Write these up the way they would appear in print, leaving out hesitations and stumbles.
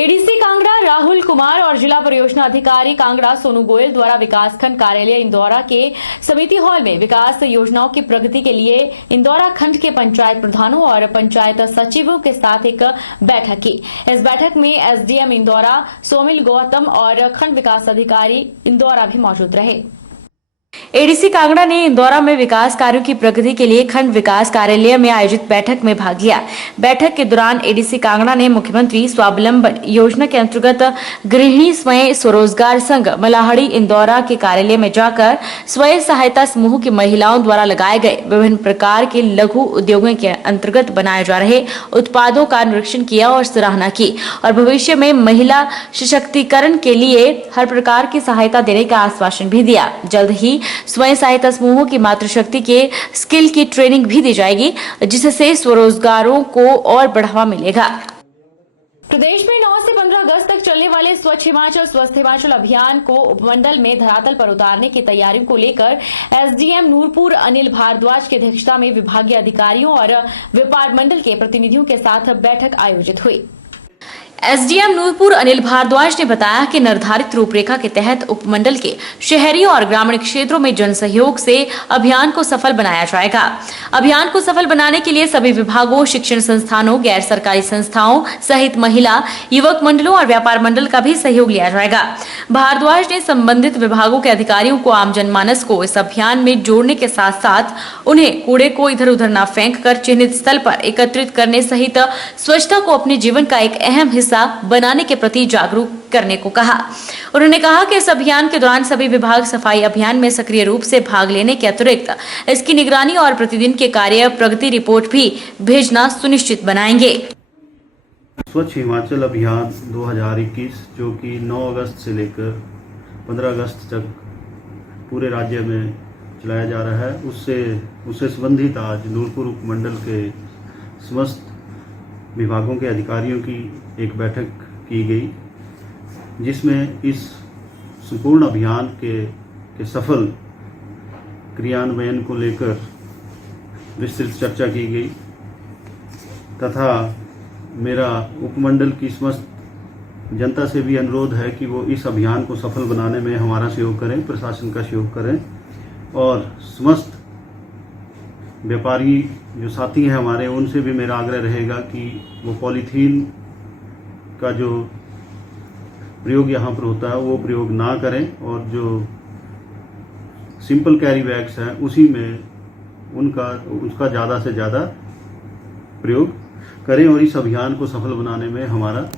ADC Kangra Rahul Kumar और जिला परियोजना अधिकारी कांगड़ा सोनू गोयल द्वारा विकासखंड कार्यालय इंदौरा के समिति हॉल में विकास योजनाओं की प्रगति के लिए इंदौरा खंड के पंचायत प्रधानों और पंचायत सचिवों के साथ एक बैठक की। इस बैठक में एसडीएम इंदौरा सोमिल गौतम और खंड विकास अधिकारी इंदौरा भी मौजूद रहे। एडीसी कांगड़ा ने इंदौरा में विकास कार्यों की प्रगति के लिए खंड विकास कार्यालय में आयोजित बैठक में भाग लिया। बैठक के दौरान एडीसी कांगड़ा ने मुख्यमंत्री स्वावलंबन योजना के अंतर्गत गृहिणी स्वयं स्वरोजगार संघ मलाहड़ी इंदौरा के कार्यालय में जाकर स्वयं सहायता समूह की महिलाओं द्वारा लगाए गए विभिन्न प्रकार के लघु उद्योगों के अंतर्गत बनाए जा रहे उत्पादों का निरीक्षण किया और सराहना की और भविष्य में महिला सशक्तिकरण के लिए हर प्रकार की सहायता देने का आश्वासन भी दिया। जल्द ही स्वयं सहायता समूहों की मातृशक्ति के स्किल की ट्रेनिंग भी दी जाएगी, जिससे स्वरोजगारों को और बढ़ावा मिलेगा। प्रदेश में 9 से 15 अगस्त तक चलने वाले स्वच्छ हिमाचल स्वस्थ हिमाचल अभियान को उपमंडल में धरातल पर उतारने की तैयारियों को लेकर एसडीएम नूरपुर अनिल भारद्वाज की अध्यक्षता में विभागीय अधिकारियों और व्यापार मंडल के प्रतिनिधियों के साथ बैठक आयोजित हुई। एसडीएम नूरपुर अनिल भारद्वाज ने बताया कि निर्धारित रूपरेखा के तहत उपमंडल के शहरी और ग्रामीण क्षेत्रों में जन सहयोग से अभियान को सफल बनाया जाएगा। अभियान को सफल बनाने के लिए सभी विभागों, शिक्षण संस्थानों, गैर सरकारी संस्थाओं सहित महिला, युवक मंडलों और व्यापार मंडल का भी सहयोग लिया जाएगा। भारद्वाज ने संबंधित विभागों के अधिकारियों को आम जनमानस को इस अभियान में जोड़ने के साथ साथ उन्हें कूड़े को इधर उधर न फेंक कर चिन्हित स्थल पर एकत्रित करने सहित स्वच्छता को अपने जीवन का एक अहम हिस्सा बनाने के प्रति जागरूक करने को कहा। उन्होंने कहा कि इस अभियान के दौरान सभी विभाग सफाई अभियान में सक्रिय रूप से भाग लेने के अतिरिक्त इसकी निगरानी और प्रतिदिन के कार्य प्रगति रिपोर्ट भी भेजना सुनिश्चित बनाएंगे। स्वच्छ हिमाचल अभियान 2021 जो कि 9 अगस्त से लेकर 15 अगस्त तक पूरे राज्य में चलाया जा रहा है, उससे संबंधित आज नूरपुर उपमंडल के समस्त विभागों के अधिकारियों की एक बैठक की गई, जिसमें इस संपूर्ण अभियान के सफल क्रियान्वयन को लेकर विस्तृत चर्चा की गई तथा मेरा उपमंडल की समस्त जनता से भी अनुरोध है कि वो इस अभियान को सफल बनाने में हमारा सहयोग करें, प्रशासन का सहयोग करें और समस्त व्यापारी जो साथी हैं हमारे, उनसे भी मेरा आग्रह रहेगा कि वो पॉलीथीन का जो प्रयोग यहाँ पर होता है वो प्रयोग ना करें और जो सिंपल कैरी बैग्स हैं उसी में उसका ज़्यादा से ज़्यादा प्रयोग करें और इस अभियान को सफल बनाने में हमारा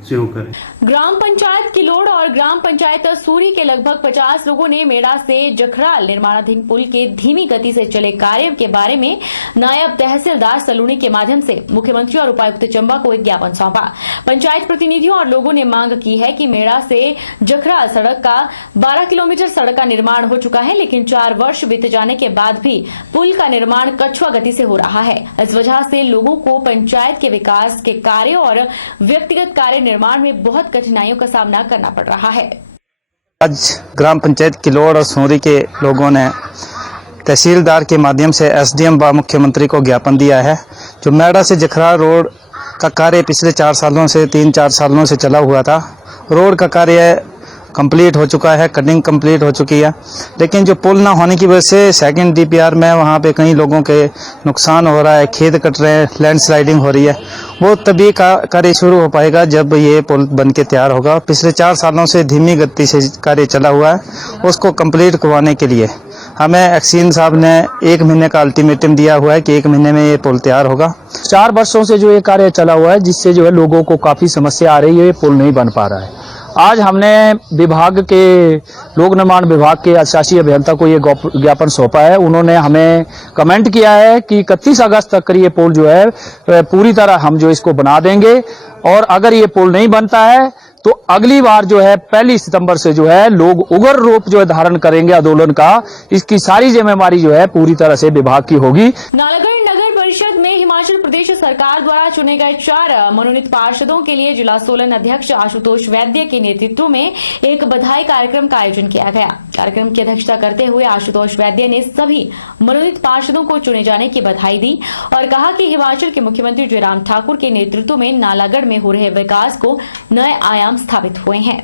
सहयोग करें। ग्राम पंचायत किलोड़ और ग्राम पंचायत सूरी के लगभग 50 लोगों ने मेड़ा से जखराल निर्माणाधीन पुल के धीमी गति से चले कार्य के बारे में नायब तहसीलदार सलूनी के माध्यम से मुख्यमंत्री और उपायुक्त चंबा को एक ज्ञापन सौंपा। पंचायत प्रतिनिधियों और लोगों ने मांग की है कि मेड़ा से जखराल सड़क का 12 किलोमीटर सड़क का निर्माण हो चुका है, लेकिन 4 वर्ष बीत जाने के बाद भी पुल का निर्माण कछुआ गति से हो रहा है। इस वजह से लोगों को पंचायत के विकास के कार्य और व्यक्तिगत कार्य निर्माण में बहुत कठिनाइयों का सामना करना पड़ रहा है। आज ग्राम पंचायत किलोड़ और सोरी के लोगों ने तहसीलदार के माध्यम से एसडीएम व मुख्यमंत्री को ज्ञापन दिया है। जो मेड़ा से जखराल रोड का कार्य पिछले 3-4 सालों से चला हुआ था। रोड का कार्य कंप्लीट हो चुका है, कटिंग कंप्लीट हो चुकी है, लेकिन जो पुल ना होने की वजह से सेकंड डीपीआर में वहाँ पे कई लोगों के नुकसान हो रहा है, खेत कट रहे हैं, लैंडस्लाइडिंग हो रही है। वो तभी कार्य शुरू हो पाएगा जब ये पुल बन के तैयार होगा। पिछले 4 सालों से धीमी गति से कार्य चला हुआ है, उसको कंप्लीट करवाने के लिए हमें एक्सीन साहब ने 1 महीने का अल्टीमेटम दिया हुआ है कि 1 महीने में ये पुल तैयार होगा। 4 वर्षों से जो ये कार्य चला हुआ है, जिससे जो है लोगों को काफी समस्या आ रही है, ये पुल नहीं बन पा रहा है। आज हमने विभाग के लोक निर्माण विभाग के शासी अभियंता को ये ज्ञापन सौंपा है। उन्होंने हमें कमेंट किया है कि 31 अगस्त तक ये पुल जो है पूरी तरह हम जो इसको बना देंगे और अगर ये पुल नहीं बनता है तो अगली बार जो है 1 सितंबर से जो है लोग उग्र रूप जो है धारण करेंगे आंदोलन का। इसकी सारी जिम्मेवारी जो है पूरी तरह से विभाग की होगी। नालागढ़ नगर परिषद में हिमाचल हिमाचल प्रदेश सरकार द्वारा चुने गए 4 मनोनीत पार्षदों के लिए जिला सोलन अध्यक्ष आशुतोष वैद्य के नेतृत्व में एक बधाई कार्यक्रम का आयोजन किया गया। कार्यक्रम की अध्यक्षता करते हुए आशुतोष वैद्य ने सभी मनोनीत पार्षदों को चुने जाने की बधाई दी और कहा कि हिमाचल के मुख्यमंत्री जयराम ठाकुर के नेतृत्व में नालागढ़ में हो रहे विकास को नए आयाम स्थापित हुए हैं।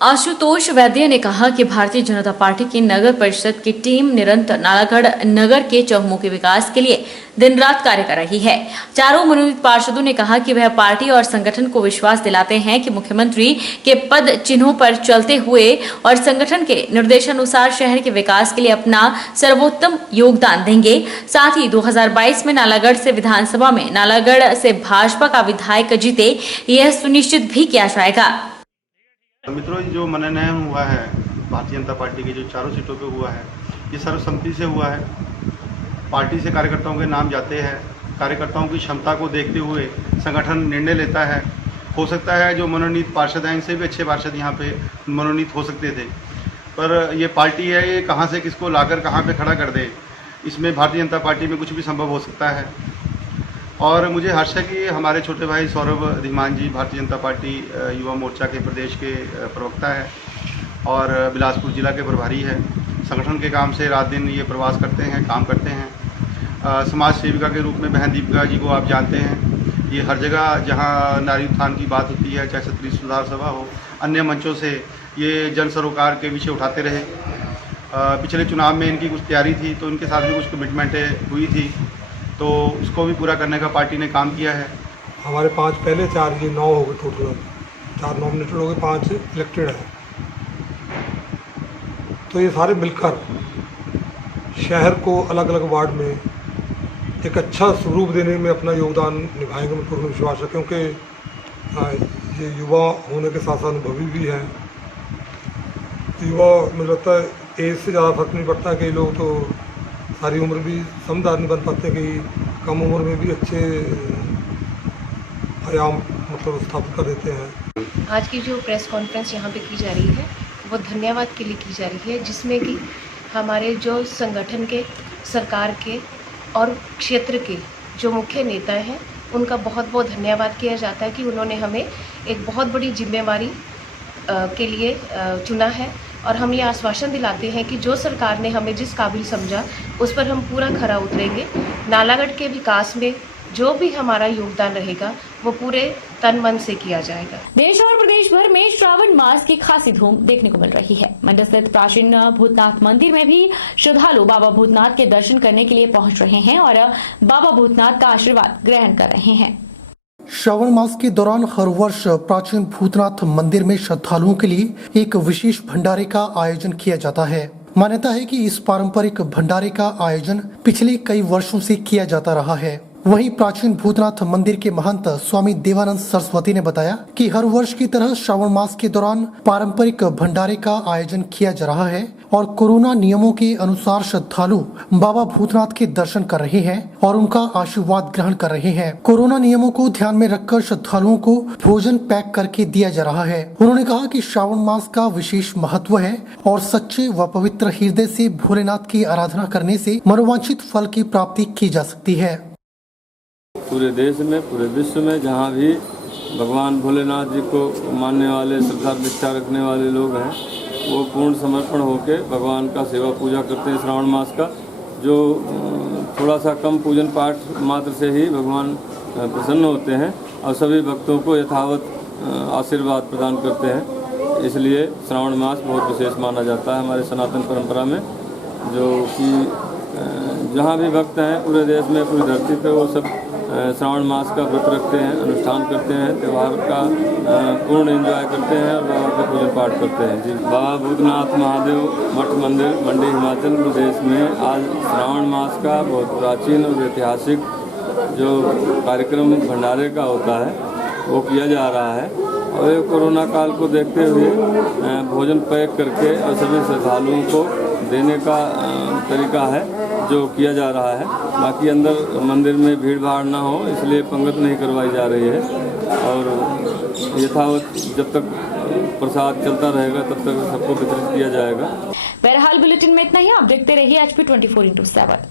आशुतोष वैद्य ने कहा कि भारतीय जनता पार्टी की नगर परिषद की टीम निरंतर नालागढ़ नगर के चहुमुखी विकास के लिए दिन रात कार्य कर रही है। चारों मनोनीत पार्षदों ने कहा कि वह पार्टी और संगठन को विश्वास दिलाते हैं कि मुख्यमंत्री के पद चिन्हों पर चलते हुए और संगठन के निर्देशानुसार शहर के विकास के लिए अपना सर्वोत्तम योगदान देंगे। साथ ही 2022 में नालागढ़ से विधानसभा में नालागढ़ से भाजपा का विधायक जीते, यह सुनिश्चित भी किया जाएगा। मित्रों, जो मनोनयन हुआ है भारतीय जनता पार्टी की जो 4 सीटों पे हुआ है, ये सर्वसम्मति से हुआ है। पार्टी से कार्यकर्ताओं के नाम जाते हैं। कार्यकर्ताओं की क्षमता को देखते हुए संगठन निर्णय लेता है। हो सकता है जो मनोनीत पार्षद हैं, इनसे भी अच्छे पार्षद यहाँ पे मनोनीत हो सकते थे, पर ये पार्टी है, ये कहाँ से किसको लाकर कहाँ पे खड़ा कर दे, इसमें भारतीय जनता पार्टी में कुछ भी संभव हो सकता है। और मुझे हर्ष है कि हमारे छोटे भाई सौरभ धीमान जी भारतीय जनता पार्टी युवा मोर्चा के प्रदेश के प्रवक्ता है और बिलासपुर जिला के प्रभारी है। संगठन के काम से रात दिन ये प्रवास करते हैं, काम करते हैं। समाज सेविका के रूप में बहन दीपिका जी को आप जानते हैं, ये हर जगह जहां नारी उत्थान की बात होती है, चाहे स्त्री सुधार सभा हो, अन्य मंचों से ये जन सरोकार के विषय उठाते रहे। पिछले चुनाव में इनकी कुछ तैयारी थी, तो इनके साथ भी कुछ कमिटमेंटें हुई थी, तो उसको भी पूरा करने का पार्टी ने काम किया है। हमारे 5 पहले 4 ये 9 हो गए टोटल, 4 नॉमिनेटेड हो गए, 5 इलेक्टेड है। तो ये सारे मिलकर शहर को अलग अलग वार्ड में एक अच्छा स्वरूप देने में अपना योगदान निभाएंगे, मुझे पूर्ण विश्वास है। क्योंकि ये युवा होने के साथ साथ अनुभवी भी हैं। युवा मुझे लगता है एज से ज़्यादा फर्क नहीं पड़ता। कई लोग तो सारी उम्र भी समझदार नहीं बन पाते, कि कम उम्र में भी अच्छे आयाम मतलब स्थापित कर देते हैं। आज की जो प्रेस कॉन्फ्रेंस यहाँ पे की जा रही है वो धन्यवाद के लिए की जा रही है, जिसमें कि हमारे जो संगठन के, सरकार के और क्षेत्र के जो मुख्य नेता हैं उनका बहुत बहुत धन्यवाद किया जाता है कि उन्होंने हमें एक बहुत बड़ी जिम्मेवारी के लिए चुना है। और हम ये आश्वासन दिलाते हैं कि जो सरकार ने हमें जिस काबिल समझा उस पर हम पूरा खरा उतरेंगे। नालागढ़ के विकास में जो भी हमारा योगदान रहेगा वो पूरे तन मन से किया जाएगा। देश और प्रदेश भर में श्रावण मास की खासी धूम देखने को मिल रही है। मंडल स्थित प्राचीन भूतनाथ मंदिर में भी श्रद्धालु बाबा भूतनाथ के दर्शन करने के लिए पहुंच रहे हैं और बाबा भूतनाथ का आशीर्वाद ग्रहण कर रहे हैं। श्रावण मास के दौरान हर वर्ष प्राचीन भूतनाथ मंदिर में श्रद्धालुओं के लिए एक विशेष भंडारे का आयोजन किया जाता है। मान्यता है कि इस पारंपरिक भंडारे का आयोजन पिछले कई वर्षों से किया जाता रहा है। वहीं प्राचीन भूतनाथ मंदिर के महंत स्वामी देवानंद सरस्वती ने बताया कि हर वर्ष की तरह श्रावण मास के दौरान पारंपरिक भंडारे का आयोजन किया जा रहा है और कोरोना नियमों के अनुसार श्रद्धालु बाबा भूतनाथ के दर्शन कर रहे हैं और उनका आशीर्वाद ग्रहण कर रहे हैं। कोरोना नियमों को ध्यान में रखकर श्रद्धालुओं को भोजन पैक करके दिया जा रहा है। उन्होंने कहा कि श्रावण मास का विशेष महत्व है और सच्चे व पवित्र हृदय से भोलेनाथ की आराधना करने से मनोवांछित फल की प्राप्ति की जा सकती है। पूरे देश में, पूरे विश्व में जहाँ भी भगवान भोलेनाथ जी को मानने वाले, श्रद्धा निष्ठा रखने वाले लोग हैं, वो पूर्ण समर्पण होकर भगवान का सेवा पूजा करते हैं। श्रावण मास का जो थोड़ा सा कम पूजन पाठ मात्र से ही भगवान प्रसन्न होते हैं और सभी भक्तों को यथावत आशीर्वाद प्रदान करते हैं। इसलिए श्रावण मास बहुत विशेष माना जाता है हमारे सनातन परंपरा में, जो कि जहाँ भी भक्त हैं पूरे देश में, पूरी धरती पे, वो सब श्रावण मास का व्रत रखते हैं, अनुष्ठान करते हैं, त्यौहार का पूर्ण एंजॉय करते हैं और बाबा का पूजन पाठ करते हैं। जी, बाबा भूतनाथ महादेव मठ मंदिर मंडी हिमाचल प्रदेश में आज श्रावण मास का बहुत प्राचीन और ऐतिहासिक जो कार्यक्रम भंडारे का होता है वो किया जा रहा है। और ये कोरोना काल को देखते हुए भोजन पैक करके और सभी श्रद्धालुओं को देने का तरीका है जो किया जा रहा है। बाकी अंदर मंदिर में भीड़ भाड़ ना हो इसलिए पंगत नहीं करवाई जा रही है और यथावत जब तक प्रसाद चलता रहेगा तब तक सबको वितरित किया जाएगा। बहरहाल बुलेटिन में इतना ही। आप देखते रहिए HP 24/7।